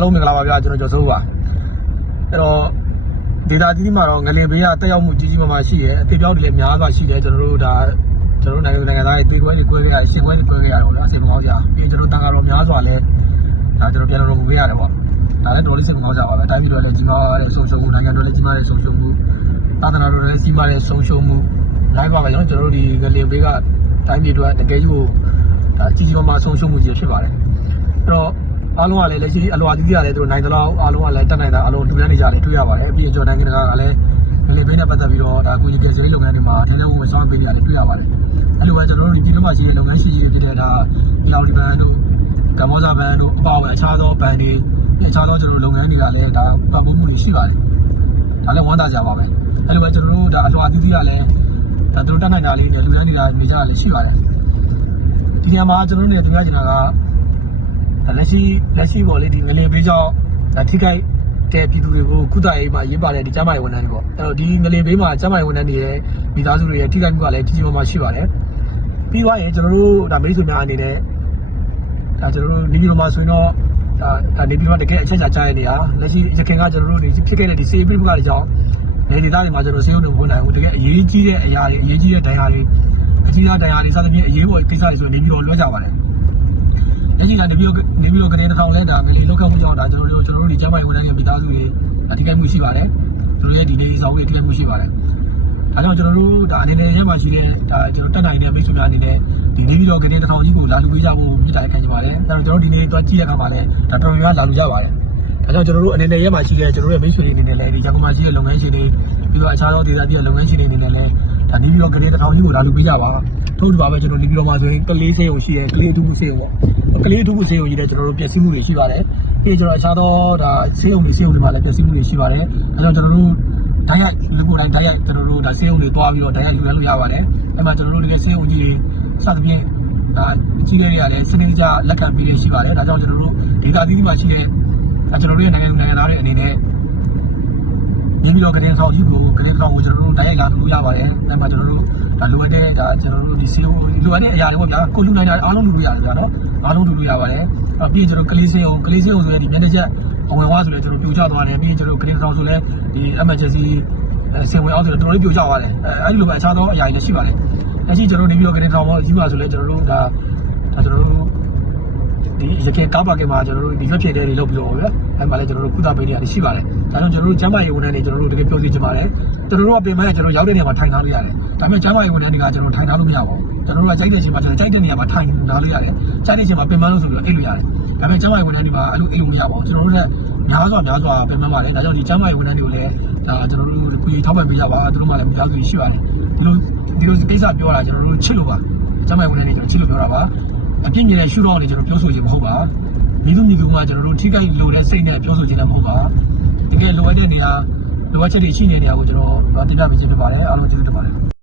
အားလုံးမင်္ဂလာပါဗျာကျွန်တော်ကျော်စိုးပါအဲ့တော့ဒေတာတီးမှာတော့ငလင်ဘေးကတက်ရောက်မှုကြီးကြီးမားမားရှိရဲအဖြစ်ပြောက်တွေလည်းများစွာရှိတယ်ကျွန်တော်တို့ဒါကျွန်တော်တို့နိုင်ငံနိုင်ငံသားတွေတွေ့ပွဲတွေတွေ့ခဲ့ရတယ်ရှင်ပွဲတွေတွေ့ခဲ့ရတယ်ပေါ့ဗျာအစီအမအောင်ကြပြီးကျွန်တော်တန်ခါတော်များစွာလဲဒါကျွန်တော်ပြန်လို့ဝင်ရတယ်ပေါ့ဒါလည်းတော်လေးစိတ်ကောင်းကြပါပဲတိုင်းပြည်တော်လည်းကြီးမားတဲ့ဆုံးရှုံးမှုနိုင်ငံတော်လည်းကြီးမားတဲ့ဆုံးရှုံးမှုသာသနာတော်လည်းကြီးမားတဲ့ဆုံးရှုံးမှုလိုက်ပါပဲကျွန်တော်တို့ဒီငလင်ဘေးကတိုင်းပြည်တော်တကယ်ကြီးကိုဒါကြီးကြီးမားမားဆုံးရှုံးမှုကြီးဖြစ်ပါတယ်အဲ့တော့ အားလုံးကလည်းလက်ရှိအလွာကြီးကြီးရတယ်သူတို့နိုင်တဲ့လောက်အားလုံးကလည်းတက်နိုင်တာအားလုံးလူတန်းနေကြတယ်တွေ့ရပါတယ်အပြင်ကျော်နိုင်ငံတကာကလည်းငလေဘေးနဲ့ပတ်သက်ပြီးတော့ဒါကိုကြီးပြည်စရိတ်လုပ်ငန်းတွေမှာထဲလုံးဝင်ဆောင်ပေးရတယ်တွေ့ရပါတယ်အဲ့လိုပဲကျွန်တော်တို့ဒီပြည်တော်မှာရှိတဲ့လုပ်ငန်းရှိကြီးတွေဖြစ်တဲ့ဒါလော်ဒီဘန်တို့ကမ္ဘောဇာဘန်တို့အပေါင်းအခြားသောဘန်တွေအခြားသောကျွန်တော်တို့လုပ်ငန်းတွေကလည်းဒါပံ့ပိုးမှုတွေရှိပါတယ်ဒါလည်းဝမ်းသာကြပါပဲအဲ့လိုပဲကျွန်တော်တို့ဒါအလွာကြီးကြီးကလည်းဒါသူတို့တက်နိုင်တာလေးနဲ့လူတန်းနေတာနေကြတာလည်းရှိပါတယ်ဒီနေရာမှာကျွန်တော်တို့နေတွေ့ရချင်တာက လက်ရှိလက်ရှိပေါ်လေဒီငလင်ဘေးကြောင့်ဒါထိခိုက်တဲ့ပြည်သူတွေကိုကုသရေးမှာရေးပါတယ်ဒီကျန်းမာရေးဝန်ထမ်းတွေပေါ့အဲ့တော့ဒီငလင်ဘေးမှာကျန်းမာရေးဝန်ထမ်းတွေရဲ့မိသားစုတွေရဲ့ထိခိုက်မှုကလည်းကြီးကြီးမားမားရှိပါတယ်ပြီးသွားရင်ကျွန်တော်တို့ဒါမိတ်ဆွေများအနေနဲ့ဒါကျွန်တော်တို့နေပြည်တော်မှာဆိုရင်တော့ဒါဒါနေပြည်တော်ကတကယ်အချက်ချာကြားရနေတာလက်ရှိရခိုင်ကကျွန်တော်တို့ဒီဖြစ်ခဲ့တဲ့ဒီစေးပြိပကတွေကြောင့်နေဒေသတွေမှာကျွန်တော်စေးရုံတွေဝင်နိုင်ဘူးတကယ်အရေးကြီးတဲ့အရာတွေအရေးကြီးတဲ့ဒဏ်ရာတွေအကြီးအကျယ်ဒဏ်ရာတွေစသဖြင့်အရေးပေါ်ကိစ္စတွေဆိုနေပြည်တော်လွှဲကြပါတယ် လက်ရှိကနေပြီးတော့နေပြီးတော့ကနေတစ်ထောင်လဲဒါဒီလောက်ခတ်မှုကြောင့်ဒါကျွန်တော်တို့ကျွန်တော်တို့ဒီကျမ်းမာရေးဝန်ထမ်းတွေမိသားစုတွေအတိအကျမှုရှိပါတယ်သူတို့ရဲ့ဒီလေးဆောင်တွေအတိအကျမှုရှိပါတယ်အဲကြောင့်ကျွန်တော်တို့ဒါအနေနဲ့ရက်မှရှိတဲ့ဒါကျွန်တော်တက်နိုင်တဲ့မိတ်ဆွေများအနေနဲ့ဒီနေပြီးတော့ကနေတစ်ထောင်ကြီးကိုလာလူပေးကြဖို့မြစ်တာခံကြပါတယ်အဲတော့ကျွန်တော်ဒီနေ့တော့ကြည့်ရခါမှာလဲဒါတော်တော်များလာလူကြပါတယ်အဲကြောင့်ကျွန်တော်တို့အနေနဲ့ရက်မှရှိတဲ့ကျွန်တော်တို့ရဲ့မိတ်ဆွေတွေအနေနဲ့လည်းဒီရန်ကုန်မှာရှိတဲ့လုပ်ငန်းရှင်တွေပြီးတော့အခြားသောဒေသကြီးရဲ့လုပ်ငန်းရှင်တွေအနေနဲ့လည်းဒါနေပြီးတော့ကနေတစ်ထောင်ကြီးကိုလာလူပေးကြပါထို့တူပါပဲကျွန်တော်နေပြီးတော့မှာဆိုရင်ကလေးစေးရုံရှိတယ်ကလေးအထူးစေးရုံပေါ့ ကလေးထုခုဆေးရုံကြီးတဲ့ကျွန်တော်တို့ပျက်စီးမှုတွေရှိပါတယ်။ပြီးတော့ကျွန်တော်အခြားသောဒါဆေးရုံတွေဆေးရုံတွေမှာလည်းပျက်စီးမှုတွေရှိပါတယ်။အဲကြောင့်ကျွန်တော်တို့ဓာတ်ရိုက်လူကိုယ်တိုင်ဓာတ်ရိုက်ကျွန်တော်တို့ဒါဆေးရုံတွေတွားပြီးတော့ဓာတ်ရိုက်လူရလို့ရပါတယ်။အဲမှာကျွန်တော်တို့ဒီဆေးရုံကြီးတွေစသဖြင့်ဒါကြီးလေးတွေကလည်းစနစ်ကြလက်ခံပြီးရှိပါတယ်။ဒါကြောင့်ကျွန်တော်တို့ဒေတာသီးသီးမှာရှိတဲ့အဲကျွန်တော်တို့ရဲ့နိုင်ငံနိုင်ငံသားတွေအနေနဲ့ဒီပြီးတော့ကရင်ဆောင်ကြီးကိုကရင်ဆောင်ကိုကျွန်တော်တို့ဓာတ်ရိုက်လာလို့ရပါတယ်။အဲမှာကျွန်တော်တို့ ဒါလိုအပ်တဲ့ဒါကျွန်တော်တို့ဒီဆေးရုံလိုအပ်တဲ့အရာတွေပေါ့ဗျာကိုလူနိုင်တာအားလုံးလူလို့ရတယ်ဗျာနော်အားလုံးလူလို့ရပါတယ်အပြီးကျွန်တော်ကလေးဆေးရုံကလေးဆေးရုံဆိုရင်ဒီမျက်နှာချက်အဝင်ဝါဆိုလဲကျွန်တော်ပြိုကျသွားတယ်ပြီးကျွန်တော်ကရင်ဆောင်ဆိုလဲဒီ emergency ဆေးဝင်အောင်ဆိုတော့တော်တော်ပြိုကျသွားတယ်အဲအဲ့ဒီလိုပဲအခြားသောအရာတွေလည်းရှိပါတယ်လက်ရှိကျွန်တော်နေပြီးတော့ကရင်ဆောင်ပေါ်ကြီးပါဆိုလဲကျွန်တော်တို့ဒါဒါကျွန်တော်တို့ ဒီရကေကားပါကင်မှာကျွန်တော်တို့ဒီရွက်ဖြစ်တဲ့တွေလုပ်ပြီးတော့ဗျာအဲ့မှာလည်းကျွန်တော်တို့ကုသပေးနေရတယ်ရှိပါတယ်ဒါကြောင့်ကျွန်တော်တို့ကျမ်းမာရေးဝန်ထမ်းတွေကျွန်တော်တို့တကယ်ပြောစီချင်ပါတယ်ကျွန်တော်တို့ကပြင်ပနဲ့ကျွန်တော်ရောက်တဲ့နေရာမှာထိုင်ထားလို့ရတယ်ဒါပေမဲ့ကျမ်းမာရေးဝန်ထမ်းတွေကကျွန်တော်ထိုင်ထားလို့မရပါဘူးကျွန်တော်တို့ကကြိုက်တဲ့အချိန်မှာကျွန်တော်ကြိုက်တဲ့နေရာမှာထိုင်ထားလို့ရတယ်ကြိုက်တဲ့အချိန်မှာပြင်ပလို့ဆိုပြီးတော့အိတ်လို့ရတယ်ဒါပေမဲ့ကျမ်းမာရေးဝန်ထမ်းတွေမှာအဲ့လိုအိတ်လို့မရပါဘူးကျွန်တော်တို့ကများစွာများစွာပြင်ပပါတယ်ဒါကြောင့်ဒီကျမ်းမာရေးဝန်ထမ်းတွေကိုလည်းဒါကျွန်တော်တို့ကိုထောက်ပံ့ပေးကြပါသူတို့မှလည်းများစွာရှိပါတယ်ဒီလိုဒီလိုကိစ္စပြောတာကျွန်တော်တို့ချစ်လို့ပါကျမ်းမာရေးဝန်ထမ်းတွေကျွန်တော်ချစ်လို့ပြောတာပါ အပြည့်မြင်တဲ့ရှုတော့နေကျွန်တော်ပြောဆိုချင်မဟုတ်ပါမိသူမိကူကကျွန်တော်တို့ထိခိုက်လို့တဲ့စိတ်နဲ့ပြောဆိုချင်တယ်မဟုတ်ပါတကယ်လိုအပ်တဲ့နေရာလိုအပ်ချက်တွေရှိနေတဲ့နေရာကိုကျွန်တော်တင်ပြပေးခြင်းဖြစ်ပါတယ်အားလုံးကျေးဇူးတင်ပါတယ်